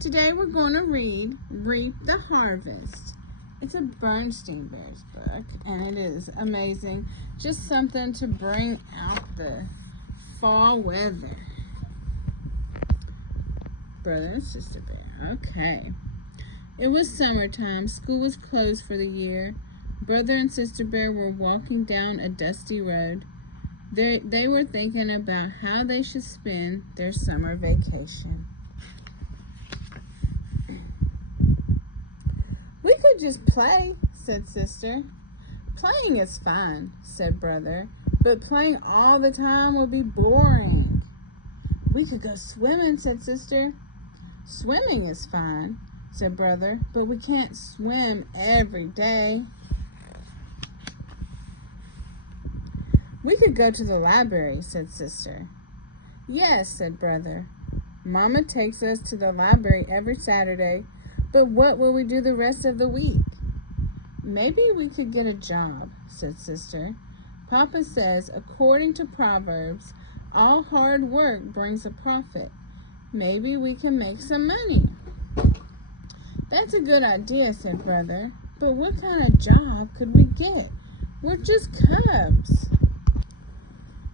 Today we're going to read Reap the Harvest. It's a Berenstain Bears book, and it is amazing. Just something to bring out the fall weather. Brother and Sister Bear. Okay. It was summertime. School was closed for the year. Brother and Sister Bear were walking down a dusty road. They were thinking about how they should spend their summer vacation. "We could just play," said Sister. "Playing is fine," said Brother, "but playing all the time will be boring." "We could go swimming," said Sister. "Swimming is fine," said Brother, "but we can't swim every day." "We could go to the library," said Sister. "Yes," said Brother. "Mama takes us to the library every Saturday, but what will we do the rest of the week?" "Maybe we could get a job," said Sister. "Papa says, according to Proverbs, all hard work brings a profit. Maybe we can make some money." "That's a good idea," said Brother. "But what kind of job could we get? We're just cubs."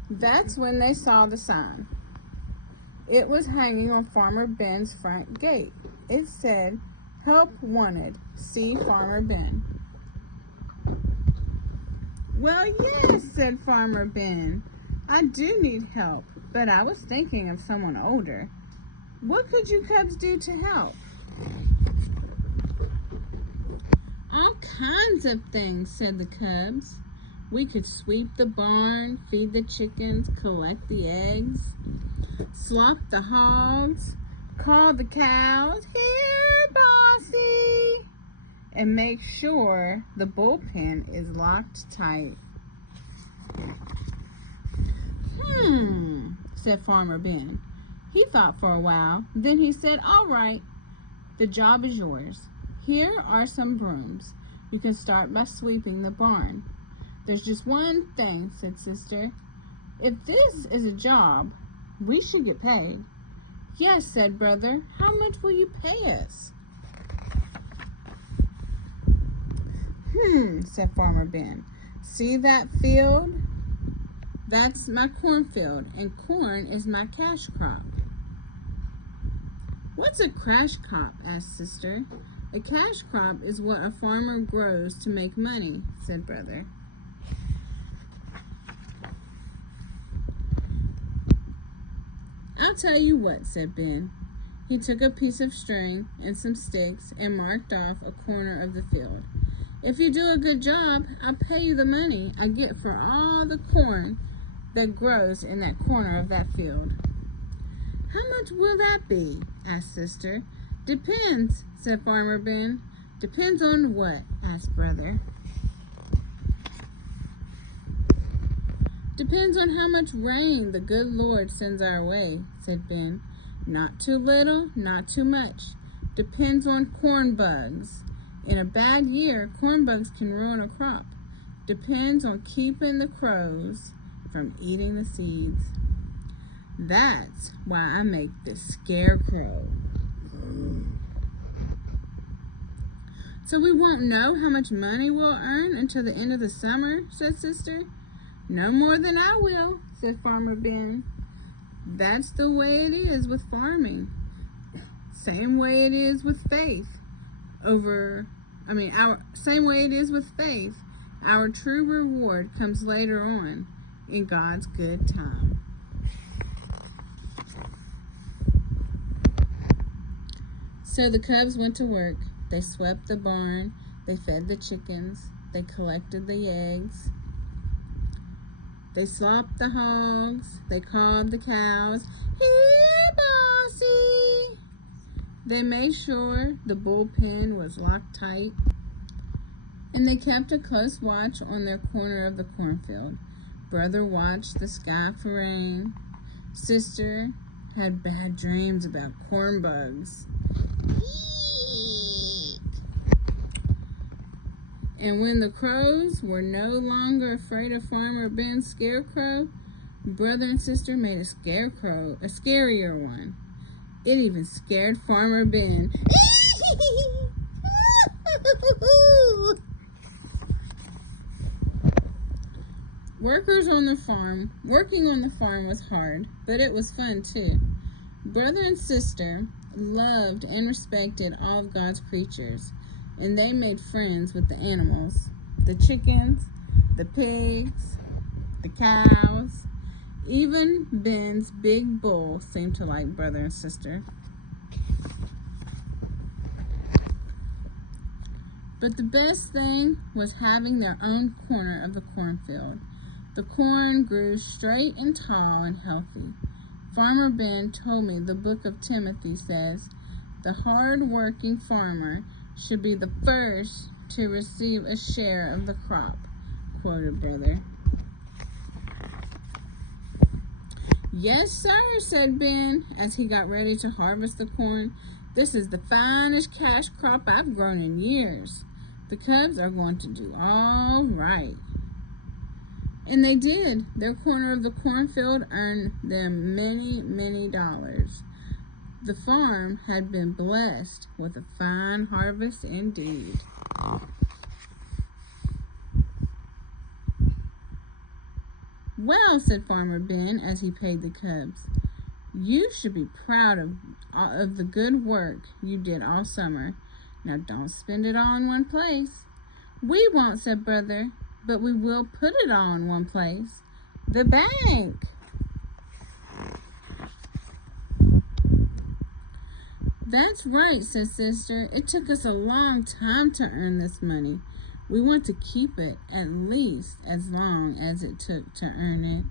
That's when they saw the sign. It was hanging on Farmer Ben's front gate. It said, "Help wanted. See Farmer Ben." "Well, yes," said Farmer Ben. "I do need help, but I was thinking of someone older. What could you cubs do to help?" "All kinds of things," said the cubs. "We could sweep the barn, feed the chickens, collect the eggs, slop the hogs, call the cows, 'Here, bossy,' and make sure the bullpen is locked tight." Said Farmer Ben. He thought for a while. Then he said, "All right, the job is yours. Here are some brooms. You can start by sweeping the barn." "There's just one thing," said Sister. "If this is a job, we should get paid." "Yes," said Brother. "How much will you pay us?" Said Farmer Ben. "See that field? That's my cornfield, and corn is my cash crop." "What's a cash crop?" asked Sister. "A cash crop is what a farmer grows to make money," said Brother. "I'll tell you what," said Ben. He took a piece of string and some sticks and marked off a corner of the field. "If you do a good job, I'll pay you the money I get for all the corn that grows in that corner of that field." "How much will that be?" asked Sister. "Depends," said Farmer Ben. "Depends on what?" asked Brother. "Depends on how much rain the good Lord sends our way," said Ben. "Not too little, not too much. Depends on corn bugs. In a bad year, corn bugs can ruin a crop. Depends on keeping the crows from eating the seeds. That's why I make this scarecrow." "So we won't know how much money we'll earn until the end of the summer," said Sister. "No more than I will," said Farmer Ben. "That's the way it is with farming. Same way it is with faith. Same way it is with faith. Our true reward comes later on in God's good time." So the cubs went to work. They swept the barn. They fed the chickens. They collected the eggs. They slopped the hogs. They called the cows, "Here, bossy." They made sure the bullpen was locked tight. And they kept a close watch on their corner of the cornfield. Brother watched the sky for rain. Sister had bad dreams about corn bugs. Eek. And when the crows were no longer afraid of Farmer Ben's scarecrow, Brother and Sister made a scarecrow, a scarier one. It even scared Farmer Ben. Working on the farm was hard, but it was fun too. Brother and sister loved and respected all of God's creatures, and they made friends with the animals, the chickens, the pigs, the cows. Even Ben's big bull seemed to like brother and sister. But the best thing was having their own corner of the cornfield. The corn grew straight and tall and healthy. Farmer Ben told me the book of Timothy says, "The hard-working farmer should be the first to receive a share of the crop," quoted Brother. "Yes, sir," said Ben as he got ready to harvest the corn. "This is the finest cash crop I've grown in years. The cubs are going to do all right." And they did. Their corner of the cornfield earned them many, many dollars. The farm had been blessed with a fine harvest indeed. "Well," said Farmer Ben as he paid the cubs, "you should be proud of the good work you did all summer. Now don't spend it all in one place." "We won't," said Brother, "but we will put it all in one place, the bank." "That's right," said Sister. "It took us a long time to earn this money. We want to keep it at least as long as it took to earn it."